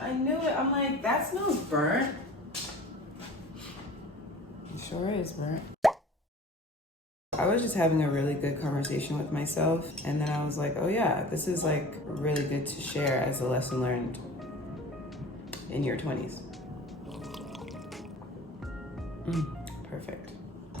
I knew it. I'm like, that smells burnt. It sure is burnt. I was just having a really good conversation with myself, and then I was like, oh yeah, this is like really good to share as a lesson learned in your 20s. Perfect.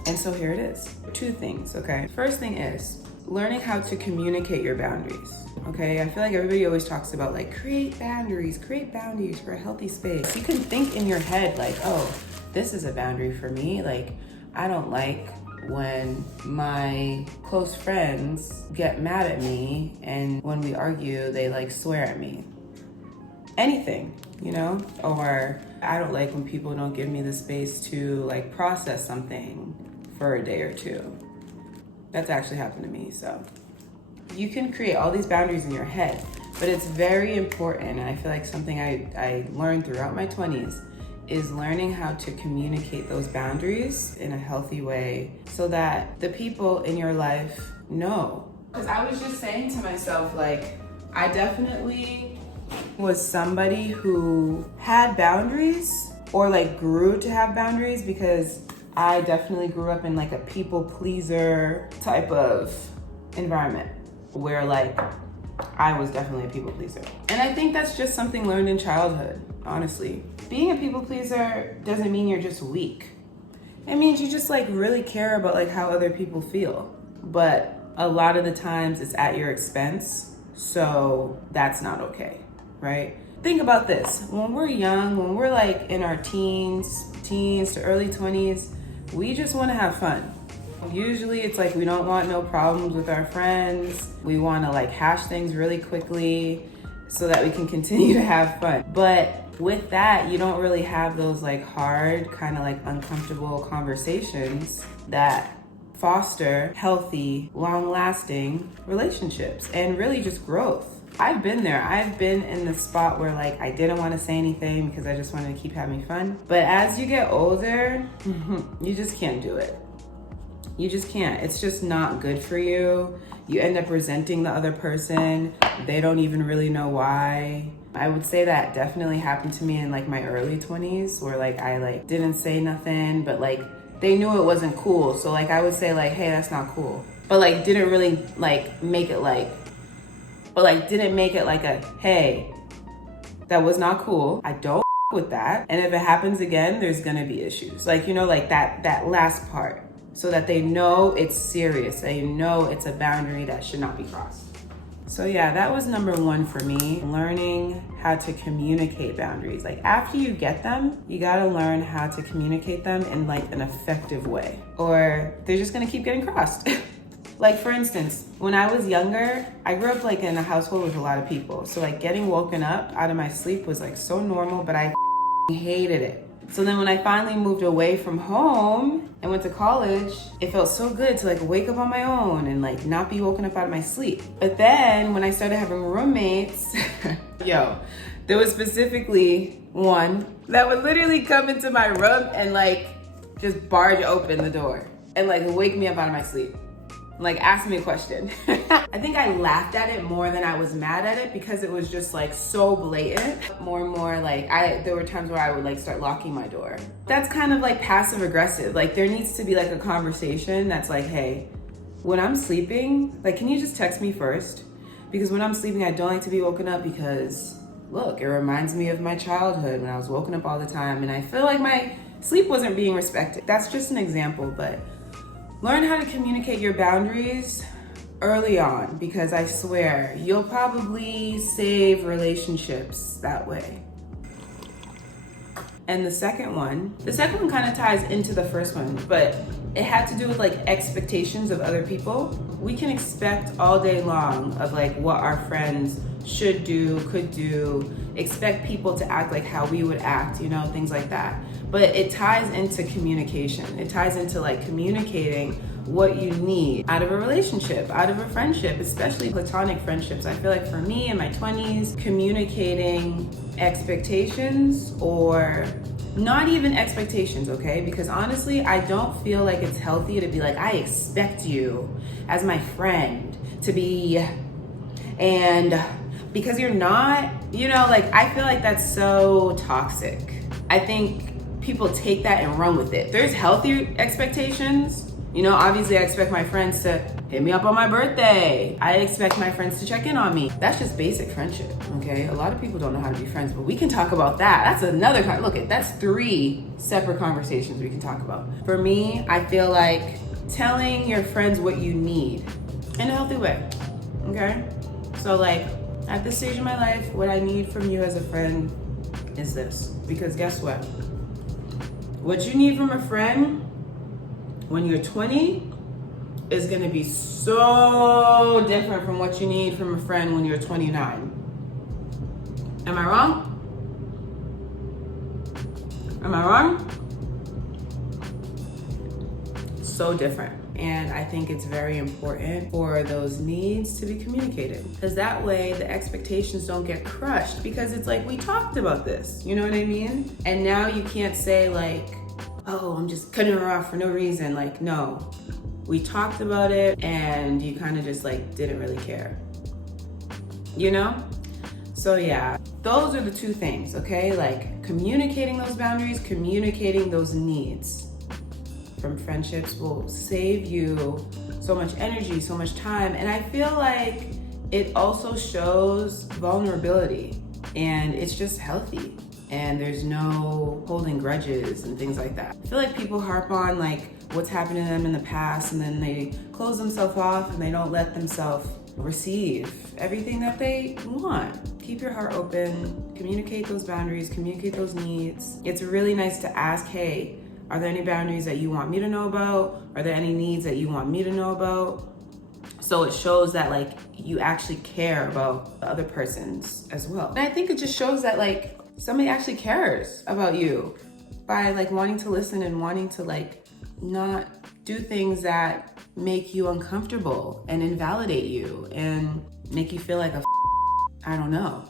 And so here it is. 2 things, okay? First thing is learning how to communicate your boundaries, okay? I feel like everybody always talks about like create boundaries for a healthy space. You can think in your head like, oh, this is a boundary for me. Like, I don't like when my close friends get mad at me and when we argue, they like swear at me. Anything, you know? Or I don't like when people don't give me the space to like process something for a day or 2. That's actually happened to me, so. You can create all these boundaries in your head, but it's very important, and I feel like something I learned throughout my 20s is learning how to communicate those boundaries in a healthy way so that the people in your life know. Because I was just saying to myself, like, I definitely was somebody who had boundaries or like grew to have boundaries because I definitely grew up in like a people pleaser type of environment where like I was definitely a people pleaser. And I think that's just something learned in childhood, honestly. Being a people pleaser doesn't mean you're just weak. It means you just like really care about like how other people feel. But a lot of the times it's at your expense, so that's not okay, right? Think about this. When we're young, when we're like in our teens to early 20s, we just want to have fun. Usually it's like we don't want no problems with our friends. We want to like hash things really quickly so that we can continue to have fun. But with that, you don't really have those like hard, kind of like uncomfortable conversations that foster healthy, long-lasting relationships and really just growth. I've been there. I've been in the spot where like I didn't want to say anything because I just wanted to keep having fun. But as you get older, you just can't do it. You just can't. It's just not good for you. You end up resenting the other person. They don't even really know why. I would say that definitely happened to me in like my early 20s where like I like didn't say nothing, but like they knew it wasn't cool. So like I would say like, hey, that's not cool. But like didn't really like make it like, but like didn't make it like a, hey, that was not cool. I don't with that. And if it happens again, there's gonna be issues. Like, you know, like that last part. So that they know it's serious. They know it's a boundary that should not be crossed. So yeah, that was number 1 for me. Learning how to communicate boundaries. Like after you get them, you gotta learn how to communicate them in like an effective way, or they're just gonna keep getting crossed. Like for instance, when I was younger, I grew up like in a household with a lot of people. So like getting woken up out of my sleep was like so normal, but I hated it. So then when I finally moved away from home and went to college, it felt so good to like wake up on my own and like not be woken up out of my sleep. But then when I started having roommates, there was specifically one that would literally come into my room and like just barge open the door and like wake me up out of my sleep. Like ask me a question. I think I laughed at it more than I was mad at it because it was just like so blatant. More and more like there were times where I would like start locking my door. That's kind of like passive aggressive. Like there needs to be like a conversation that's like, hey, when I'm sleeping, like can you just text me first? Because when I'm sleeping, I don't like to be woken up because look, it reminds me of my childhood when I was woken up all the time and I feel like my sleep wasn't being respected. That's just an example, but learn how to communicate your boundaries early on because I swear you'll probably save relationships that way. And the second one kind of ties into the first one, but it had to do with like expectations of other people. We can expect all day long of like what our friends should do, could do, expect people to act like how we would act, you know, things like that. But it ties into communication. It ties into like communicating what you need out of a relationship, out of a friendship, especially platonic friendships. I feel like for me in my 20s, communicating expectations or not even expectations, okay? Because honestly, I don't feel like it's healthy to be like, I expect you as my friend to be, and because you're not, You know, like, I feel like that's so toxic. I think people take that and run with it. There's healthy expectations. You know, obviously I expect my friends to hit me up on my birthday. I expect my friends to check in on me. That's just basic friendship, okay? A lot of people don't know how to be friends, but we can talk about that. That's another, that's 3 separate conversations we can talk about. For me, I feel like telling your friends what you need in a healthy way, okay? So like, at this stage in my life, what I need from you as a friend is this. Because guess what? What you need from a friend when you're 20 is gonna be so different from what you need from a friend when you're 29. Am I wrong? Am I wrong? So different. And I think it's very important for those needs to be communicated, because that way the expectations don't get crushed, because it's like, we talked about this, you know what I mean? And now you can't say like, oh, I'm just cutting her off for no reason. Like, no, we talked about it and you kind of just like didn't really care, you know? So yeah, those are the 2 things, okay? Like, communicating those boundaries, communicating those needs from friendships will save you so much energy, so much time. And I feel like it also shows vulnerability, and it's just healthy. And there's no holding grudges and things like that. I feel like people harp on like what's happened to them in the past, and then they close themselves off and they don't let themselves receive everything that they want. Keep your heart open, communicate those boundaries, communicate those needs. It's really nice to ask, hey, are there any boundaries that you want me to know about? Are there any needs that you want me to know about? So it shows that like you actually care about the other person's as well. And I think it just shows that like somebody actually cares about you by like wanting to listen and wanting to like not do things that make you uncomfortable and invalidate you and make you feel like I don't know,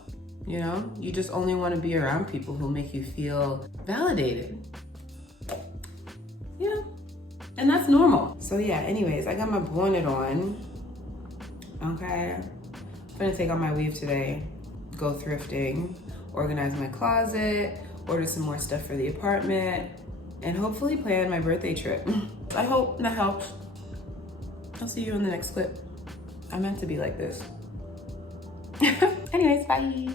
you know? You just only want to be around people who make you feel validated. Yeah, and that's normal. So yeah, anyways, I got my bonnet on, okay? I'm gonna take out my weave today, go thrifting, organize my closet, order some more stuff for the apartment, and hopefully plan my birthday trip. I hope that helps. I'll see you in the next clip. I meant to be like this. Anyways, bye.